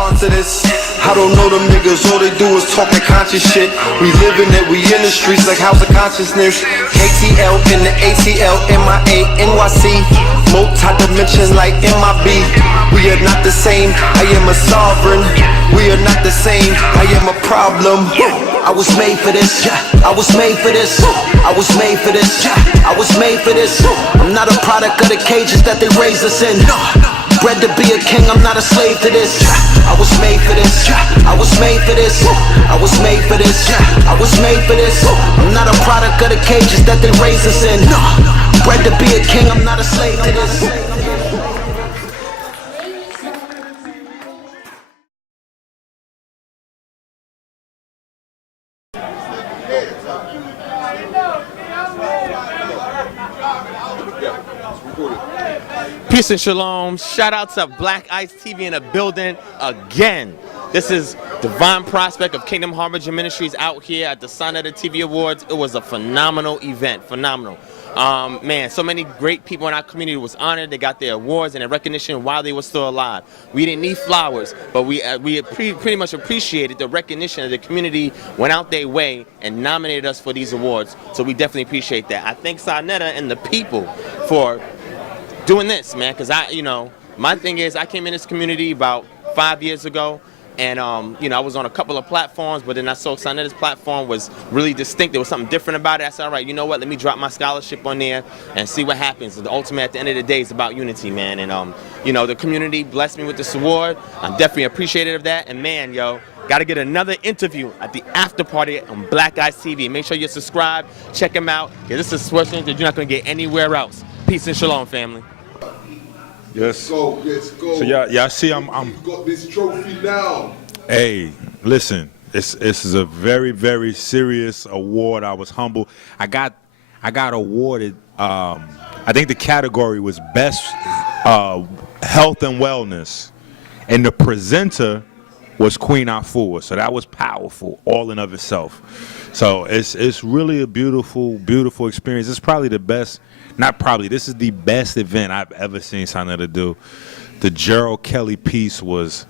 respond to this. I don't know them niggas, all they do is talk that conscious shit. We living it, we in the streets like house of consciousness. KTL in the ATL, MIA, NYC. Multi-dimension like MIB. We are not the same, I am a sovereign. We are not the same, I am a problem. I was made for this, I was made for this, I was made for this, I was made for this. I'm not a product of the cages that they raised us in. Bred to be a king, I'm not a slave to this. I was made for this, I was made for this, I was made for this, I was made for this. I'm not a product of the cages that they raised us in. Bred to be a king, I'm not a slave to this. Peace and shalom. Shout out to Black Ice TV in the building again. This is Divine Prospect of Kingdom Harbinger Ministries out here at the Sonetta TV Awards. It was a phenomenal event, phenomenal. Man, so many great people in our community was honored. They got their awards and their recognition while they were still alive. We didn't need flowers, but we pretty much appreciated the recognition of the community went out their way and nominated us for these awards. So we definitely appreciate that. I thank Sonetta and the people for doing this, man, because my thing is I came in this community about 5 years ago, and I was on a couple of platforms, but then I saw Sonetta's platform was really distinct. There was something different about it. I said, all right, you know what, let me drop my scholarship on there and see what happens. The ultimate, at the end of the day, is about unity, man. And the community blessed me with this award. I'm definitely appreciative of that. And man, got to get another interview at the after party on Black Ice TV. Make sure you subscribe, check them out. Yeah, this is something that you're not going to get anywhere else. Peace and shalom, family. Yes. Let's go. So y'all see, I'm. You've got this trophy now. Hey, listen. This is a very, very serious award. I was humble. I got awarded. I think the category was best health and wellness, and the presenter was Queen Afua. So that was powerful, all in of itself. So it's really a beautiful, beautiful experience. It's probably the best. Not probably. This is the best event I've ever seen Sonetta do. The Gerald Kelly piece was,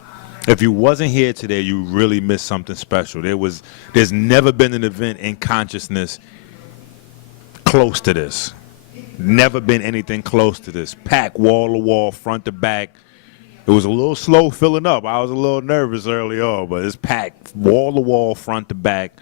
if you wasn't here today, you really missed something special. There's never been an event in consciousness close to this. Never been anything close to this. Packed wall to wall, front to back. It was a little slow filling up. I was a little nervous early on, but it's packed wall to wall, front to back.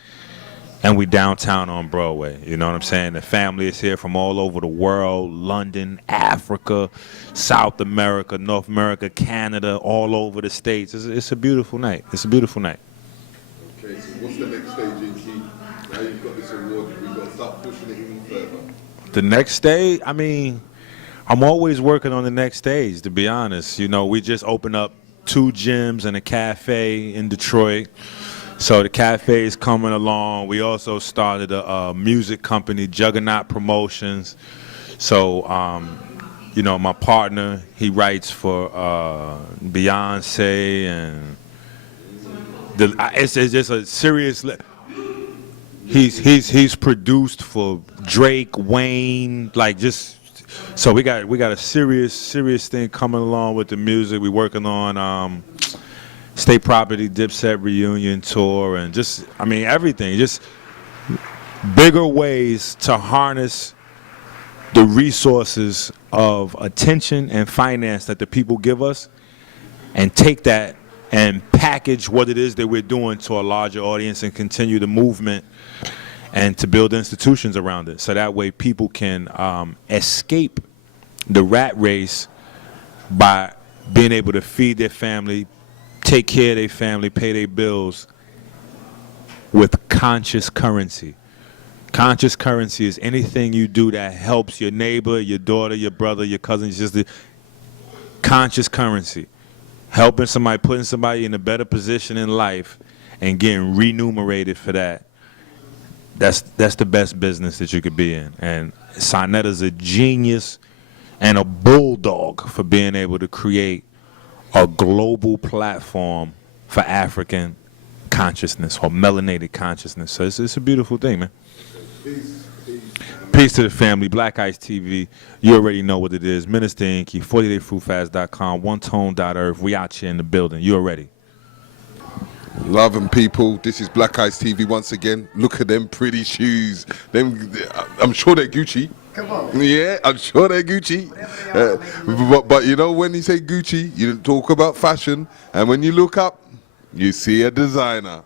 And we downtown on Broadway, you know what I'm saying? The family is here from all over the world, London, Africa, South America, North America, Canada, all over the States. It's a beautiful night. It's a beautiful night. Okay, so what's the next stage in Key? Now you've got this award, we've got to start pushing it even further. The next stage, I mean, I'm always working on the next stage, to be honest. We just opened up 2 gyms and a cafe in Detroit. So the cafe is coming along. We also started a music company, Juggernaut Promotions. So, my partner, he writes for Beyonce, and it's just a serious. He's produced for Drake, Wayne, so we got a serious thing coming along with the music. We're working on. State Property Dipset reunion tour, and everything. Just bigger ways to harness the resources of attention and finance that the people give us, and take that and package what it is that we're doing to a larger audience and continue the movement and to build institutions around it. So that way people can escape the rat race by being able to feed their family, take care of their family, pay their bills with conscious currency. Conscious currency is anything you do that helps your neighbor, your daughter, your brother, your cousin, just the conscious currency. Helping somebody, putting somebody in a better position in life and getting remunerated for that. That's the best business that you could be in. And Sonetta's a genius and a bulldog for being able to create a global platform for African consciousness or melanated consciousness. So it's a beautiful thing, man. Peace to the family. Black Ice TV. You already know what it is. Minister Inky, 40dayfruitfast.com, onetone.earth. We out here in the building. You already. Love and people, this is Black Eyes TV once again. Look at them pretty shoes. Them, I'm sure they're Gucci. Come on. Yeah, I'm sure they're Gucci. But you know, when you say Gucci, you talk about fashion, and when you look up, you see a designer,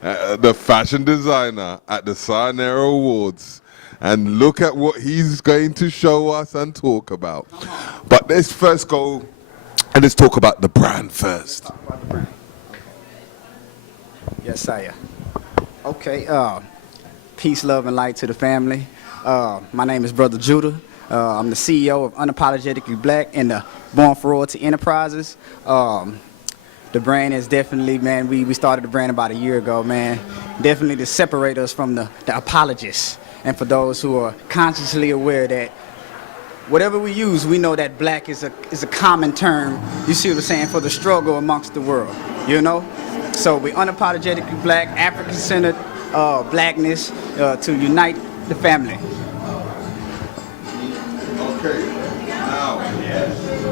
the fashion designer at the Sarnera Awards. And look at what he's going to show us and talk about. But let's first go and let's talk about the brand first. Yes, sire. Okay, peace, love, and light to the family. My name is Brother Judah. I'm the CEO of Unapologetically Black and the Born for Royalty Enterprises. The brand is definitely, man, we started the brand about a year ago, man. Definitely to separate us from the apologists. And for those who are consciously aware that whatever we use, we know that black is a common term, you see what I'm saying, for the struggle amongst the world, you know? So we unapologetically black, African-centered blackness to unite the family. Okay, now,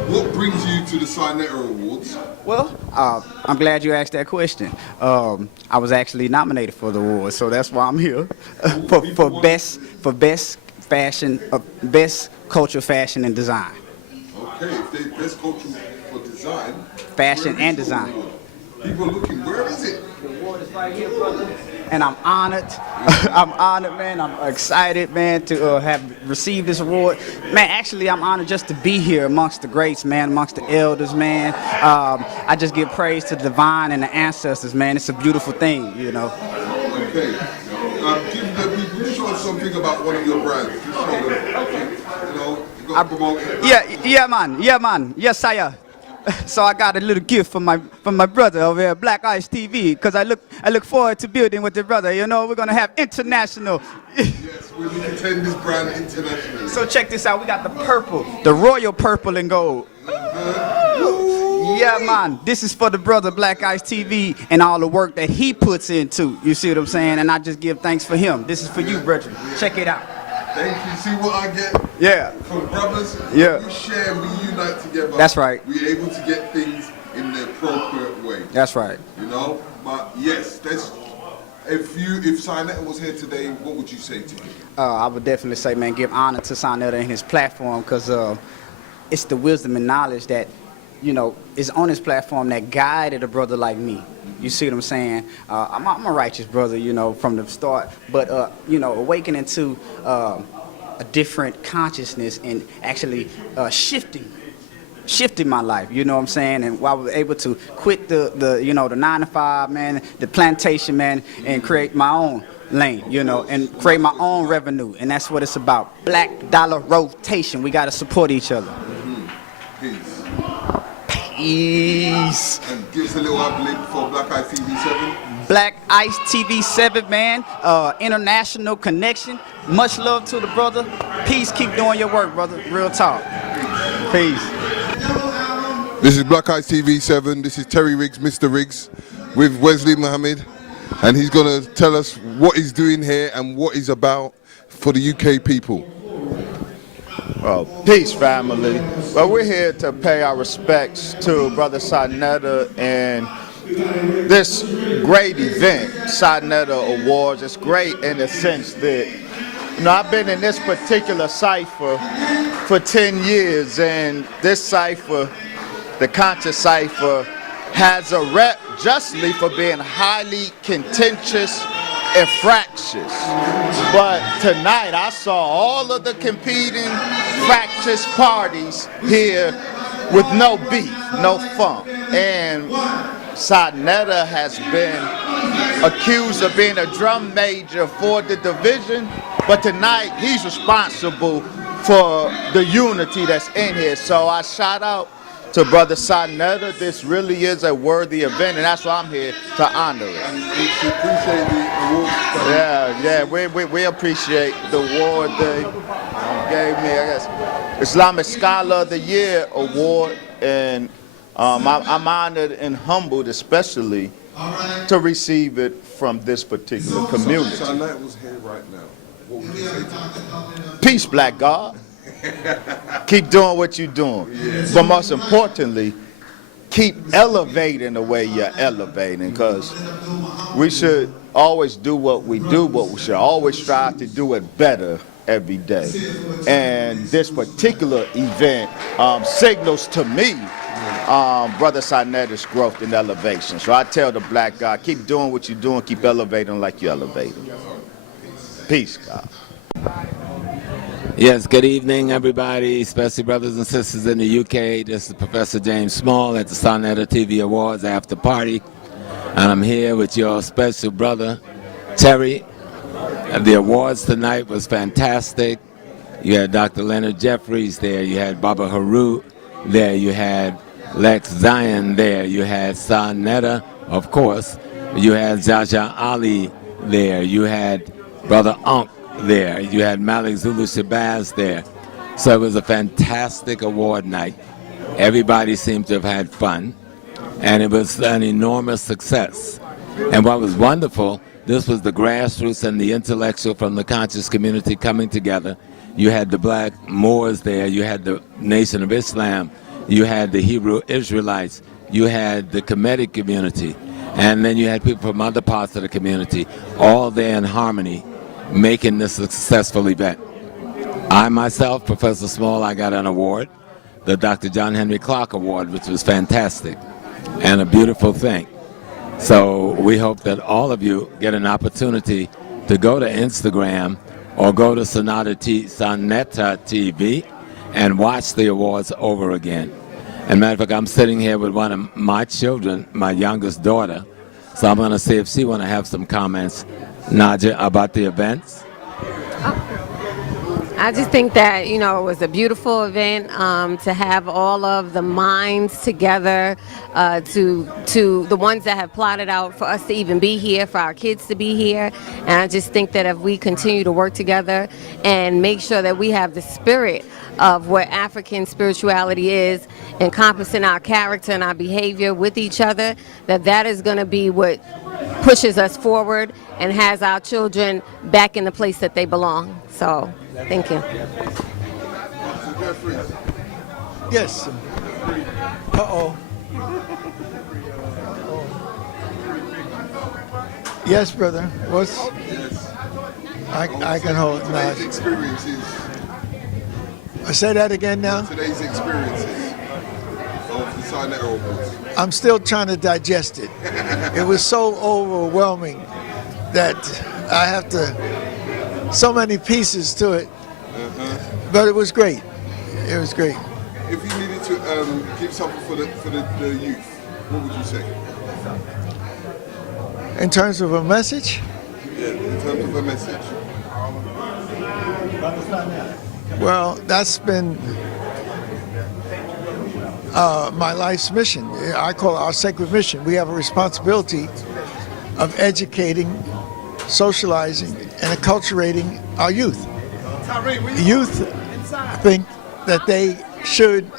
what brings you to the Sarnetta Awards? Well, I'm glad you asked that question. I was actually nominated for the award, so that's why I'm here for best fashion, best culture, fashion, and design. Okay, if they best culture for design, Fashion and design. people are looking. Where is it? The award is right here, brother. And I'm honored. I'm honored, man. I'm excited, man, to have received this award. Man, actually, I'm honored just to be here amongst the greats, man, amongst the elders, man. I just give praise to the divine and the ancestors, man. It's a beautiful thing, you know. Okay. Give the people, just show us something about one of your brands. Just show them. You know, you got to promote it. Yeah, man. Yes, sire. So I got a little gift from my brother over here, Black Eyes TV, because I look forward to building with the brother. You know, we're gonna have international. Yes, we need to take this brand internationally. So check this out. We got the purple, the royal purple and gold. Yeah, man. This is for the brother Black Eyes TV and all the work that he puts into. You see what I'm saying? And I just give thanks for him. This is for you, brethren. Check it out. Thank you. See what I get? Yeah. From brothers? Yeah. We share, we unite together. That's right. We're able to get things in the appropriate way. That's right. You know? But yes, if Sarnetta was here today, what would you say to him? I would definitely say, man, give honor to Sarnetta and his platform, because it's the wisdom and knowledge that, you know, is on his platform that guided a brother like me. You see what I'm saying? I'm a righteous brother, you know, from the start, but, you know, awakening to a different consciousness and actually shifting my life, you know what I'm saying? And I was able to quit the you know, the 9 to 5, man, the plantation, man, and create my own lane, you know, and create my own revenue. And that's what it's about. Black dollar rotation. We got to support each other. Peace. Peace. And give us a little uplink for Black Eyes TV 7. Black Ice TV 7, man. International connection. Much love to the brother. Peace. Keep doing your work, brother. Real talk. Peace. This is Black Eyes TV 7. This is Terry Riggs, Mr. Riggs, with Wesley Mohammed. And he's going to tell us what he's doing here and what he's about for the UK people. Well, peace, family. Well, we're here to pay our respects to Brother Sarnetta and this great event, Sarnetta Awards. It's great in the sense that, you know, I've been in this particular cipher for 10 years, and this cipher, the conscious cipher, has a rep justly for being highly contentious and fractious. But tonight I saw all of the competing fractious parties here with no beef, no funk. And Sarnetta has been accused of being a drum major for the division, but tonight he's responsible for the unity that's in here. So I shout out to Brother Sarnetta. This really is a worthy event, and that's why I'm here to honor it. And we appreciate the award. We appreciate the award they gave me, I guess, Islamic Scholar of the Year award, and I'm honored and humbled, especially, to receive it from this particular community. Sarnetta was here right now. What would you say to him? Peace, Black God. Keep doing what you're doing. But most importantly, keep elevating the way you're elevating, because we should always do what we do, but we should always strive to do it better every day. And this particular event signals to me Brother Sanetta's growth and elevation. So I tell the black guy, keep doing what you're doing, keep elevating like you're elevating. Peace, God. Yes, good evening, everybody, especially brothers and sisters in the UK. This is Professor James Small at the Sonetta TV Awards after party. And I'm here with your special brother, Terry. The awards tonight was fantastic. You had Dr. Leonard Jeffries there. You had Baba Haru there. You had Lex Zion there. You had Sonetta, of course. You had Jaja Ali there. You had Brother Unk there. You had Malik Zulu Shabazz there. So it was a fantastic award night. Everybody seemed to have had fun, and it was an enormous success. And what was wonderful, this was the grassroots and the intellectual from the conscious community coming together. You had the black Moors there, you had the Nation of Islam, you had the Hebrew Israelites, you had the Kemetic community, and then you had people from other parts of the community, all there in harmony, making this a successful event. I myself, Professor Small, I got an award, the Dr. John Henry Clark Award, which was fantastic and a beautiful thing. So we hope that all of you get an opportunity to go to Instagram or go to Sonetta TV and watch the awards over again. And matter of fact, I'm sitting here with one of my children, my youngest daughter, so I'm going to see if she want to have some comments, Naja, about the events. I just think that, you know, it was a beautiful event to have all of the minds together, to the ones that have plotted out for us to even be here, for our kids to be here. And I just think that if we continue to work together and make sure that we have the spirit of what African spirituality is, encompassing our character and our behavior with each other, that is going to be what pushes us forward and has our children back in the place that they belong. So, thank you. Yes. Uh-oh. Yes, brother. What's... I can hold it. Today's experiences. I say that again now? Today's experiences of the Sonetta Awards. I'm still trying to digest it. It was so overwhelming that I have to, so many pieces to it. But it was great. It was great. If you needed to give something for the youth, what would you say? In terms of a message? Yeah, in terms of a message. Well, that's been my life's mission. I call it our sacred mission. We have a responsibility of educating, socializing, and acculturating our youth. Youth think that they should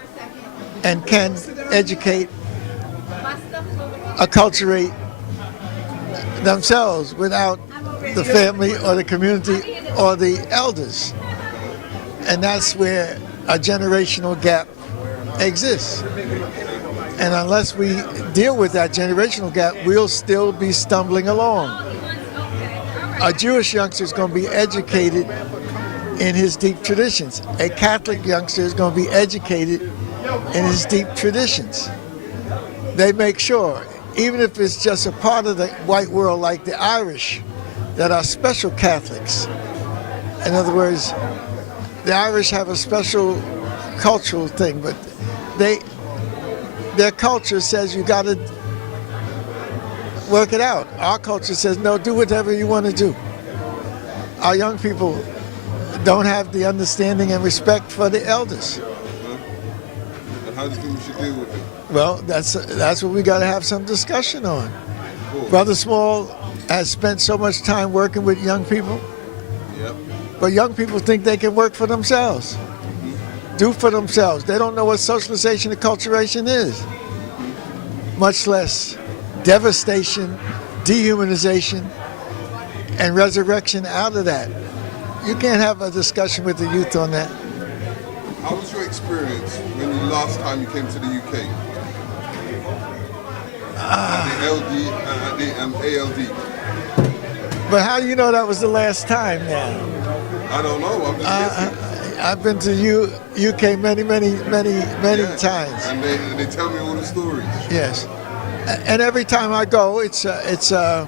and can educate, acculturate themselves without the family or the community or the elders. And that's where a generational gap exists. And unless we deal with that generational gap, we'll still be stumbling along. A Jewish youngster is going to be educated in his deep traditions. A Catholic youngster is going to be educated in his deep traditions. They make sure, even if it's just a part of the white world like the Irish, that are special Catholics. In other words, the Irish have a special cultural thing, but their culture says you got to work it out. Our culture says, no, do whatever you want to do. Our young people don't have the understanding and respect for the elders. And how do you think we should deal with it? Well, that's what we got to have some discussion on. Brother Small has spent so much time working with young people. Yep. But young people think they can work for themselves, do for themselves. They don't know what socialization and acculturation is, much less devastation, dehumanization, and resurrection out of that. You can't have a discussion with the youth on that. How was your experience when the last time you came to the UK? ALD, ALD. But how do you know that was the last time now? I don't know. I'm just guessing. I've been to UK many Yeah. times. And they tell me all the stories. Yes, and every time I go, it's a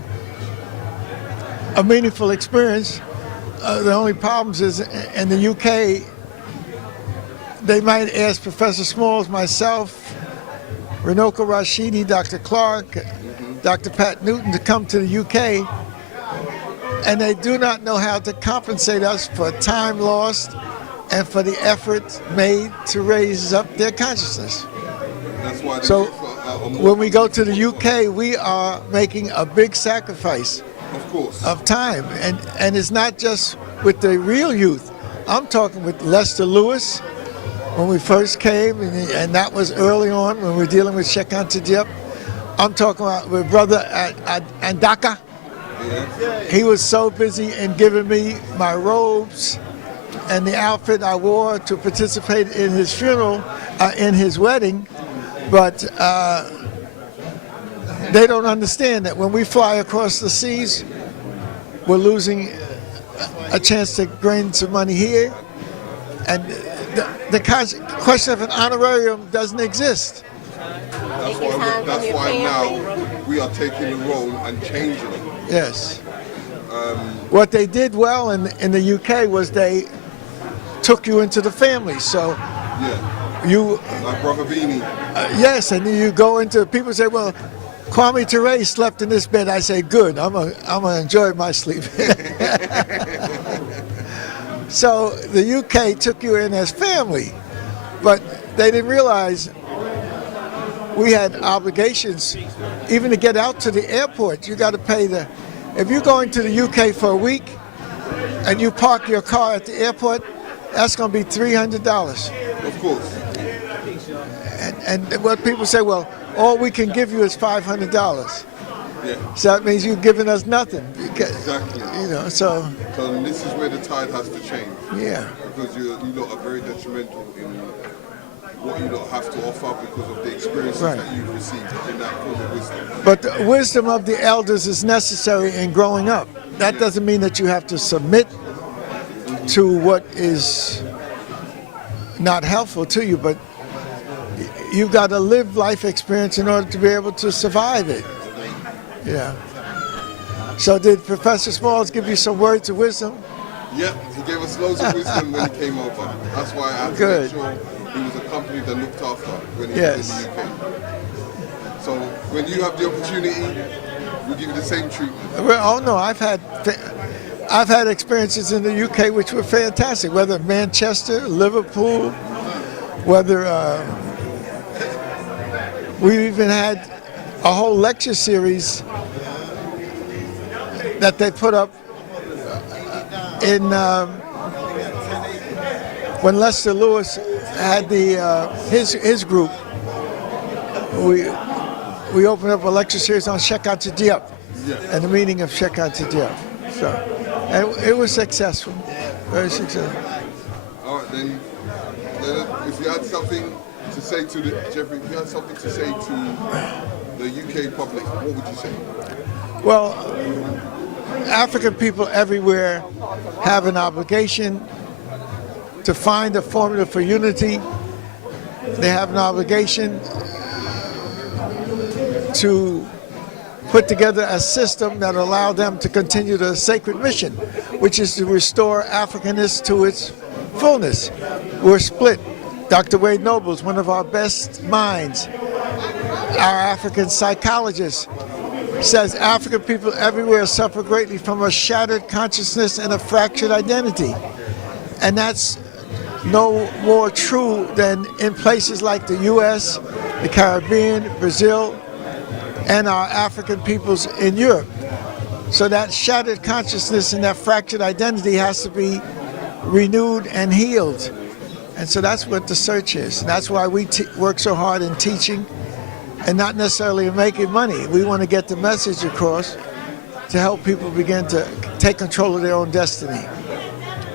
meaningful experience. The only problems is in the UK, they might ask Professor Smalls, myself, Runoko Rashidi, Dr. Clark, Dr. Pat Newton to come to the UK, and they do not know how to compensate us for time lost and for the effort made to raise up their consciousness. That's why they So look for when we go to the UK, we are making a big sacrifice of course. of time, and it's not just with the real youth. I'm talking with Lester Lewis when we first came, and that was early on when we were dealing with H.O.K. Diep. I'm talking about with Brother Andaka. He was so busy in giving me my robes and the outfit I wore to participate in his funeral, in his wedding, but they don't understand that when we fly across the seas, we're losing a chance to gain some money here, and the question of an honorarium doesn't exist. That's why now we are taking the role and changing it. Yes. What they did well in the UK was they took you into the family. So Yeah. you, Like Brother Beanie. yes, and you go into, people say, well, Kwame Ture slept in this bed. I say, good, I'm gonna enjoy my sleep. So the UK took you in as family, but they didn't realize we had obligations. Even to get out to the airport, you got to pay if you're going to the UK for a week and you park your car at the airport, that's going to be $300. Of course. And what people say, well, all we can give you is $500. Yeah. So that means you're giving us nothing. Exactly. You know, so So this is where the tide has to change. yeah. Because you lot are very detrimental in what you lot have to offer because of the experiences Right. that you've received in that form of wisdom. But the wisdom of the elders is necessary in growing up. That doesn't mean that you have to submit to what is not helpful to you, but you've got to live life experience in order to be able to survive it. Yeah. So did Professor Smalls give you some words of wisdom? Yeah, he gave us loads of wisdom when he came over. That's why I had to Good. make sure he was accompanied and looked after when he Yes. was in the UK. So when you have the opportunity, we give you the same treatment. Well, oh no, I've had experiences in the UK which were fantastic. Whether Manchester, Liverpool, whether we even had a whole lecture series that they put up in when Lester Lewis had his group. We opened up a lecture series on H.O.K. Diep and the meaning of H.O.K. Diep. So, and it was successful, very successful. All right, then if you had something to say to Jeffrey, if you had something to say to the UK public, what would you say? Well, African people everywhere have an obligation to find a formula for unity. They have an obligation to put together a system that allow them to continue the sacred mission, which is to restore Africanness to its fullness. We're split. Dr. Wade Noble is one of our best minds. Our African psychologist says African people everywhere suffer greatly from a shattered consciousness and a fractured identity. And that's no more true than in places like the US, the Caribbean, Brazil, and our African peoples in Europe. So that shattered consciousness and that fractured identity has to be renewed and healed. And so that's what the search is. And that's why we work so hard in teaching and not necessarily making money. We want to get the message across to help people begin to take control of their own destiny.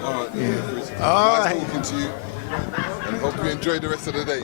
All right, All nice right. talking to you, and hope you enjoy the rest of the day.